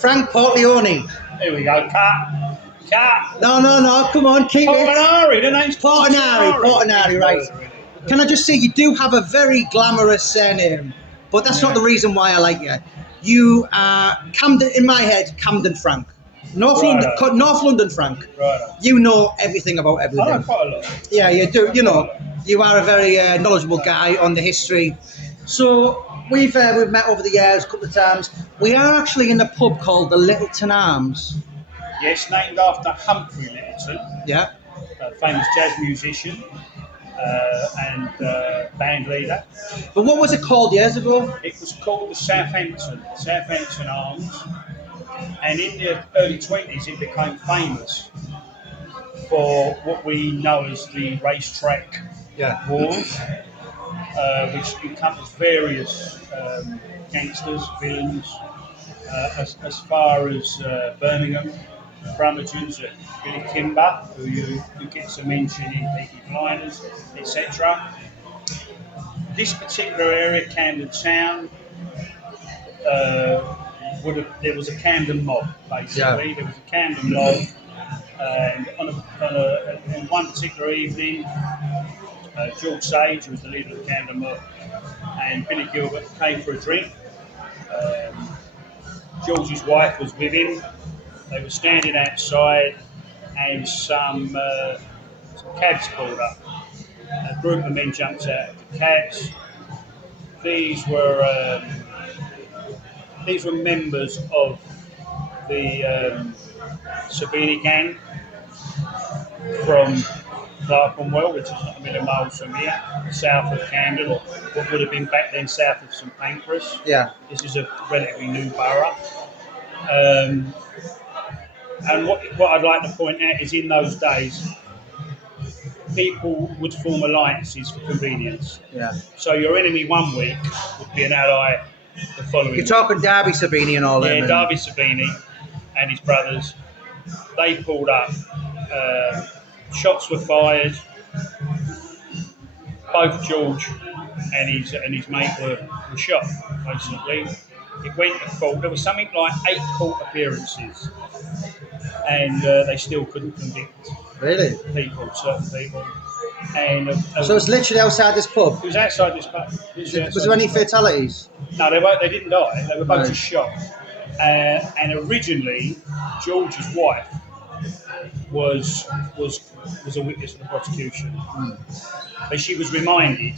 Frank Portinari. Here we go, cut. No, come on, keep it. Portinari, the name's Portinari, right. Can I just say, you do have a very glamorous surname, but that's not the reason why I like you. You are Camden, in my head, Camden Frank. North London Frank. Right. You know everything about everything. I know quite a lot. Yeah, you do. You know, you are a very knowledgeable guy on the history. So we've met over the years a couple of times. We are actually in a pub called the Littleton Arms. Yes, named after Humphrey Littleton, Yeah. a famous jazz musician and band leader. But what was it called years ago? It was called the Southampton Arms, and in the early 20s it became famous for what we know as the racetrack wars, which encompassed various gangsters, villains, as far as Birmingham, Brummagem, Billy Kimber, who gets a mention in Peaky Blinders, etc. This particular area, Camden Town, there was a Camden mob, basically. Yeah. There was a Camden mob, and on one particular evening, George Sage, who was the leader of the Camden mob, and Billy Gilbert came for a drink. George's wife was with him. They were standing outside, and some cabs pulled up. A group of men jumped out of the cabs. These were members of the Sabini gang from Clerkenwell, which is not a million miles from here, south of Camden, or what would have been back then south of St Pancras. Yeah. This is a relatively new borough. And what I'd like to point out is in those days, people would form alliances for convenience. Yeah. So your enemy one week would be an ally the following You're talking Derby Sabini and all that. Yeah, Derby Sabini and his brothers. They pulled up. Shots were fired. Both George and his mate were shot, basically. It went to court. There was something like 8 court appearances, and they still couldn't convict certain people. And so it's literally outside this pub? It was outside this pub. Was there any fatalities? No, they didn't die. They were both just shot. And originally, George's wife was a witness for the prosecution. But she was reminded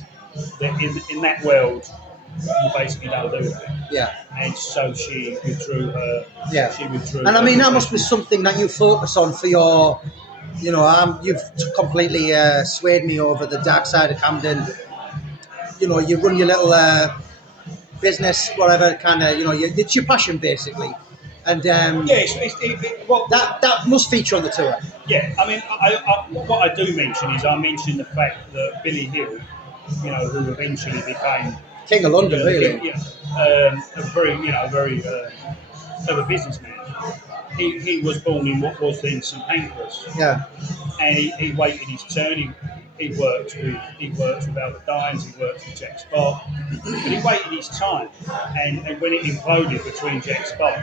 that in that world, you basically don't do that. Yeah. And so she withdrew her. Yeah. She withdrew. And I mean, that must be something that you focus on for your, you've completely swayed me over the Darkside of Camden. You run your little business, whatever kind of, it's your passion basically. And that must feature on the tour. Yeah, I mean, what I do mention is I mention the fact that Billy Hill, who eventually became King of London, really. A very clever businessman. He was born in what was then St Pancras. Yeah. And he waited his turn. He worked with Albert Dines. He worked with Jack Spot. But he waited his time. And when it imploded between Jack Spot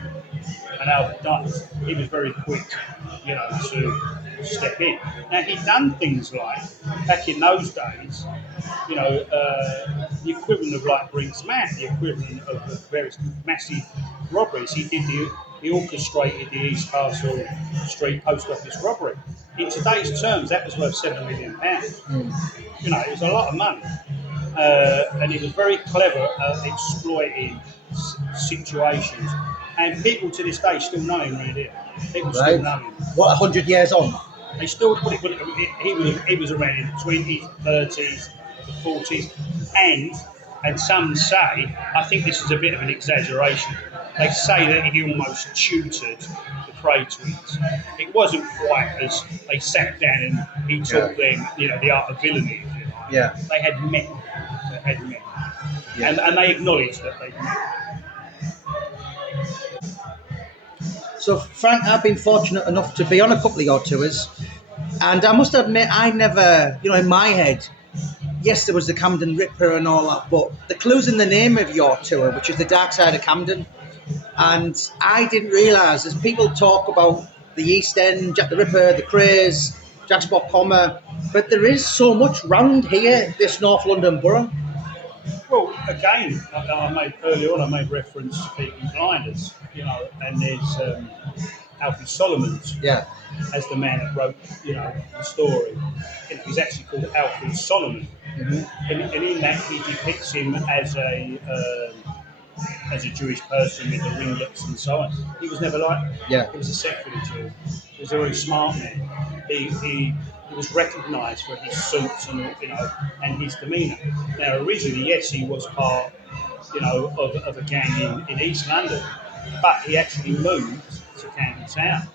and Albert Dines, he was very quick, to step in. Now he'd done things like back in those days, the equivalent of like Brink's Man, the equivalent of various massive robberies. He orchestrated the East Castle Street Post Office robbery. In today's terms, that was worth £7 million. It was a lot of money, and he was very clever at exploiting situations. And people to this day still know him around here. People still know him. What, 100 years on? They still, he was around in the 20s, 30s, the 40s, and some say, I think this is a bit of an exaggeration, they say that he almost tutored the Prey Twins. It wasn't quite as they sat down and he taught them, the art of villainy, if you like. Yeah. They had met. Yeah. And they acknowledged that they met. So, Frank, I've been fortunate enough to be on a couple of your tours, and I must admit, I never, in my head, yes, there was the Camden Ripper and all that, but the clue's in the name of your tour, which is the Darkside of Camden. And I didn't realise, as people talk about the East End, Jack the Ripper, the Craze, Jack Spot Comma, but there is so much round here, this North London borough. Well, again, I made earlier on. I made reference to Peaky Blinders, and there's Alfie Solomons Yeah. as the man that wrote, the story. He's actually called Alfie Solomon, and in that he depicts him as a Jewish person with the ringlets and so on. He was never like that. Yeah. He was a secular Jew. He was a very smart man. He was recognised for his suits and his demeanour. Now, originally, yes, he was part, of a gang in East London, but he actually moved to Camden Town,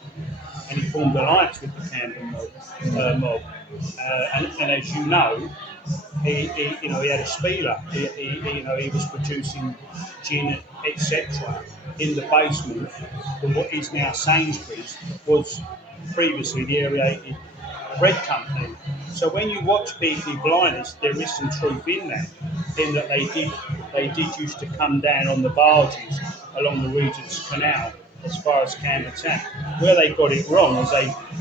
and he formed alliance with the Camden mob. And as you know, he had a spieler. He was producing gin, etc., in the basement of what is now Sainsbury's, was previously the aerated bread company. So when you watch Peaky Blinders, there is some truth in that they did used to come down on the barges along the Regent's Canal as far as Camden Town. Where they got it wrong is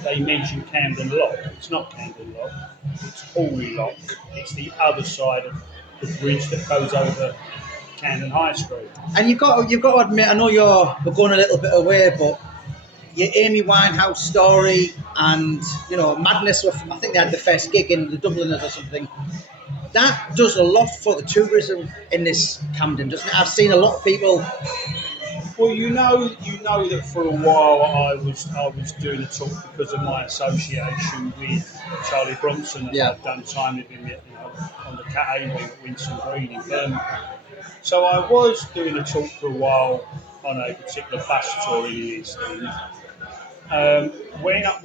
they mentioned Camden Lock. It's not Camden Lock, it's Hawley Lock. It's the other side of the bridge that goes over Camden High Street. And you've got to admit, I know we're going a little bit away, but your Amy Winehouse story and, Madness, I think they had the first gig in the Dubliners or something. That does a lot for the tourism in this Camden, doesn't it? I've seen a lot of people. Well, you know that for a while I was doing a talk because of my association with Charlie Bronson, and I've done time with him, on the Cat A wing at Winson Green in Birmingham. So I was doing a talk for a while on a particular bus tour in the East End. When I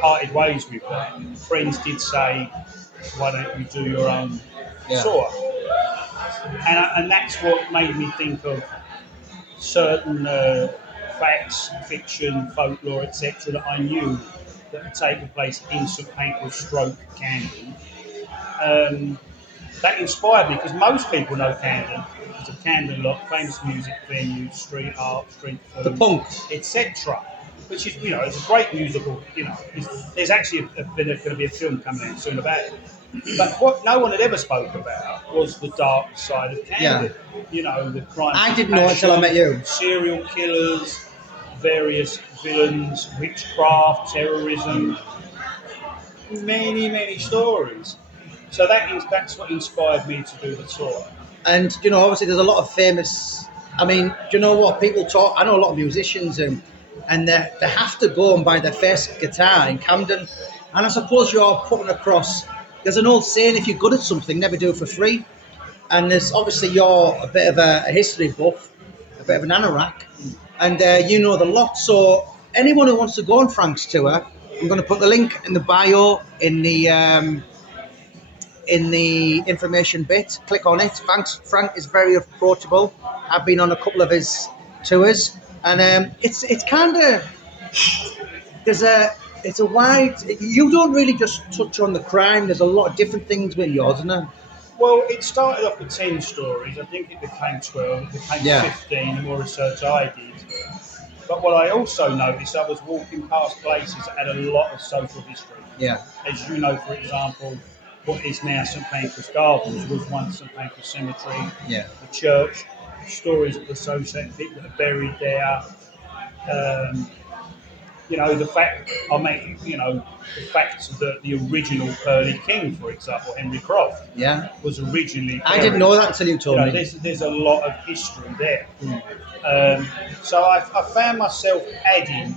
parted ways with them, friends did say, "Why don't you do your own tour?" And that's what made me think of certain facts, fiction, folklore, etc., that I knew that had taken place in St Pancras stroke Camden. That inspired me because most people know Camden because of Camden Lock, famous music venues, street art, street food, The punk, etc. Which is, it's a great musical. There's actually going to be a film coming out soon about it. But what no one had ever spoke about was the dark side of Camden. The crime. I didn't know until I met you. Serial killers, various villains, witchcraft, terrorism, many, many stories. So that's what inspired me to do the tour. And, obviously there's a lot of famous, do you know what, people talk, I know a lot of musicians and they have to go and buy their first guitar in Camden. And I suppose you're putting across, there's an old saying, if you're good at something, never do it for free. And there's obviously you're a bit of a history buff, a bit of an anorak, and you know the lot. So anyone who wants to go on Frank's tour, I'm going to put the link in the bio in the information bit. Click on it. Frank is very approachable. I've been on a couple of his tours, and it's kind of it's a wide. You don't really just touch on the crime. There's a lot of different things with yours, isn't there? Well, it started off with 10 stories. I think it became 12. It became 15. The more research I did. But what I also noticed, I was walking past places that had a lot of social history. Yeah. As you know, for example, what is now St Pancras Gardens was once St Pancras Cemetery. Yeah. The church, stories of associated people that are buried there. The fact that the original Pearly King, for example, Henry Croft, was originally buried. I didn't know that until you told me. There's a lot of history there. So I found myself adding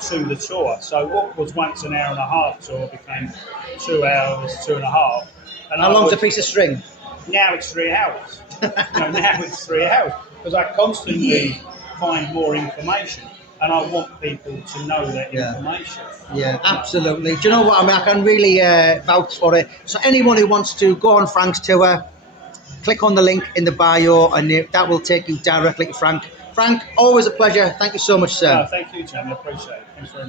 to the tour. So what was once an hour and a half tour became 2 hours, 2.5. And how long's a piece of string? Now it's 3 hours. Now it's 3 hours because I constantly find more information. And I want people to know that information. Yeah, absolutely. Do you know what? I can really vouch for it. So anyone who wants to go on Frank's tour, click on the link in the bio and that will take you directly to Frank. Frank, always a pleasure. Thank you so much, sir. Thank you, Jamie. I appreciate it. Thanks very much.